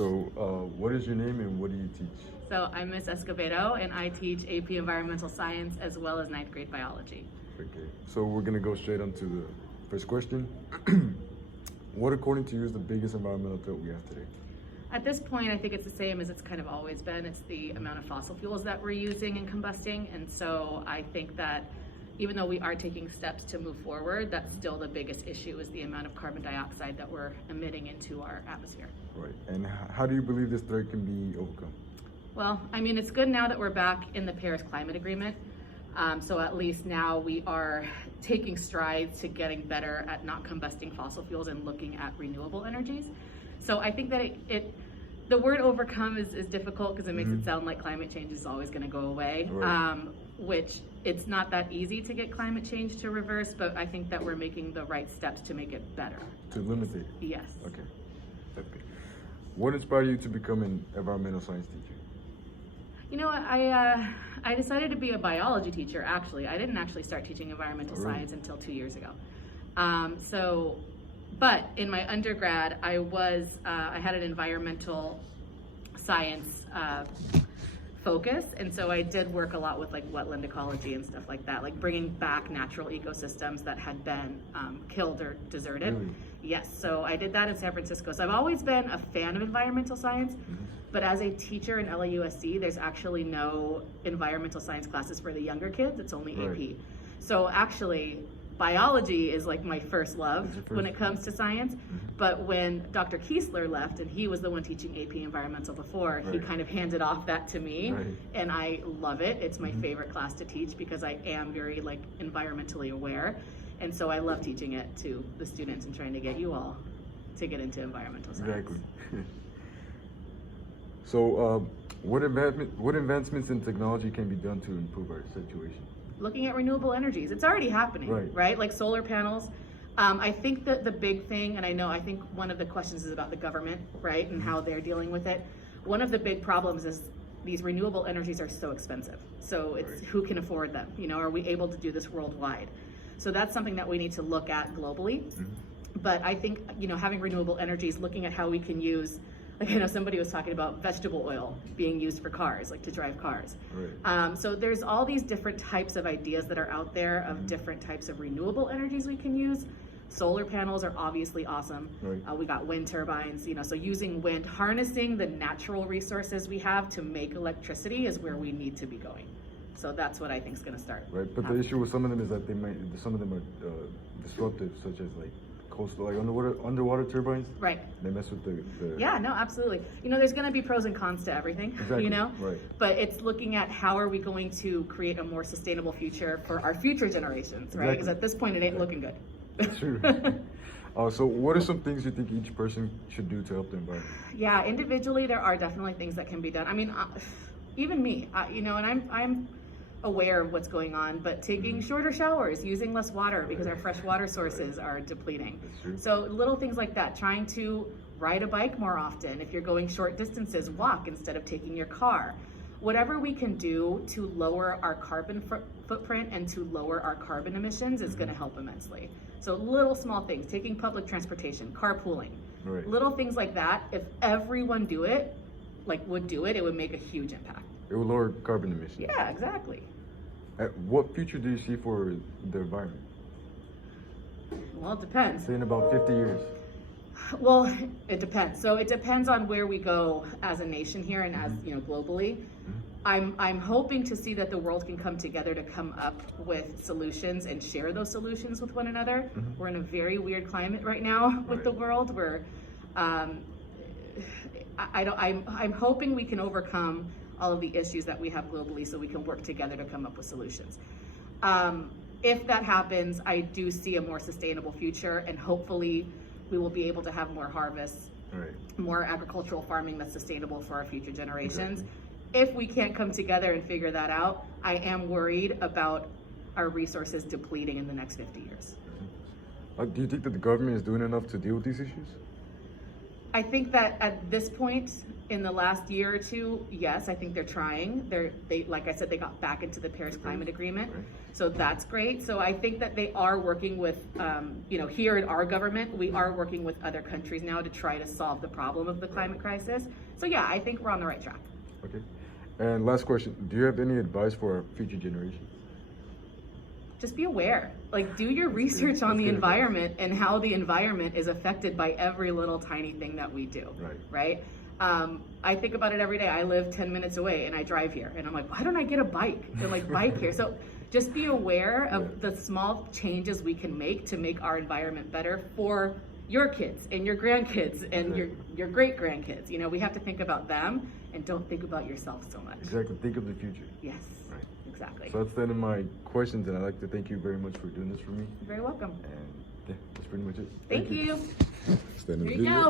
What is your name and what do you teach? So I'm Miss Escobedo, and I teach AP Environmental Science as well as ninth grade biology. Okay, so we're gonna go straight on to the first question. What, according to you, is the biggest environmental threat we have today? At this point, I think it's the same as it's kind of always been. It's the amount of fossil fuels that we're using and combusting. And so I think that even though we are taking steps to move forward, that's still the biggest issue, is the amount of carbon dioxide that we're emitting into our atmosphere. Right, and how do you believe this threat can be overcome? Well, I mean, it's good now that we're back in the Paris Climate Agreement. So at least now we are taking strides to getting better at not combusting fossil fuels and looking at renewable energies. So I think that the word overcome is difficult because it makes it sound like climate change is always going to go away, right. Which it's not that easy to get climate change to reverse, but I think that we're making the right steps to make it better. To limit it? Yes. Okay. What inspired you to become an environmental science teacher? You know, I decided to be a biology teacher, actually. I didn't actually start teaching environmental science until 2 years ago. But in my undergrad, I had an environmental science focus, and so I did work a lot with like wetland ecology and stuff like that, like bringing back natural ecosystems that had been killed or deserted. Really? Yes, so I did that in San Francisco. So I've always been a fan of environmental science, but as a teacher in LAUSD, there's actually no environmental science classes for the younger kids. It's only AP. So actually, biology is like my first love when it comes to science. But when Dr. Kiesler left, and he was the one teaching AP Environmental before, he kind of handed off that to me, and I love it. It's my favorite class to teach because I am very like environmentally aware, and so I love teaching it to the students and trying to get you all to get into environmental science. Exactly. So, what advancements in technology can be done to improve our situation? Looking at renewable energies. It's already happening, right? Like solar panels. I think that the big thing, and I think one of the questions is about the government, right? And how they're dealing with it. One of the big problems is these renewable energies are so expensive. So it's who can afford them? You know, are we able to do this worldwide? So that's something that we need to look at globally. But I think, you know, having renewable energies, looking at how we can use, like I know somebody was talking about vegetable oil being used for cars, like to drive cars. So there's all these different types of ideas that are out there of different types of renewable energies we can use. Solar panels are obviously awesome. We got wind turbines, you know, so using wind, harnessing the natural resources we have to make electricity is where we need to be going. So that's what I think is going to start. Right, but the issue with some of them is that some of them are disruptive, such as like coastal, like underwater turbines. Right. They mess with the. Yeah, no, absolutely. You know, there's going to be pros and cons to everything. Exactly. You know. Right. But it's looking at how are we going to create a more sustainable future for our future generations, right? Because at this point, it ain't looking good. That's true. So what are some things you think each person should do to help the environment? Yeah, individually, there are definitely things that can be done. I mean, even me, you know, and I'm aware of what's going on, but taking shorter showers, using less water because our fresh water sources are depleting. So little things like that, trying to ride a bike more often. If you're going short distances, walk instead of taking your car. Whatever we can do to lower our carbon footprint and to lower our carbon emissions is going to help immensely. So little small things, taking public transportation, carpooling, little things like that. If everyone would do it, it would make a huge impact. It will lower carbon emissions. Yeah, exactly. What future do you see for the environment? Well, it depends. Say in about 50 years. Well, it depends. So it depends on where we go as a nation here and as, you know, globally. I'm hoping to see that the world can come together to come up with solutions and share those solutions with one another. We're in a very weird climate right now with the world where I'm hoping we can overcome all of the issues that we have globally so we can work together to come up with solutions. If that happens, I do see a more sustainable future, and hopefully we will be able to have more harvests, more agricultural farming that's sustainable for our future generations. If we can't come together and figure that out, I am worried about our resources depleting in the next 50 years. Do you think that the government is doing enough to deal with these issues? I think that at this point, In the last year or two, yes, I think they're trying. They like I said, they got back into the Paris Climate Agreement, so that's great. So I think that they are working with, here in our government, we are working with other countries now to try to solve the problem of the climate crisis. So yeah, I think we're on the right track. Okay. And last question, do you have any advice for our future generations? Just be aware, like do your research on the environment and how the environment is affected by every little tiny thing that we do, right? I think about it every day. I live 10 minutes away and I drive here and I'm like, why don't I get a bike and like bike here? So just be aware of the small changes we can make to make our environment better for your kids and your grandkids and your great grandkids. You know, we have to think about them and don't think about yourself so much. Exactly, think of the future. Yes, exactly. So that's the end of my questions, and I'd like to thank you very much for doing this for me. You're very welcome. And yeah, that's pretty much it. Thank you. That's the end of the Here you video. go.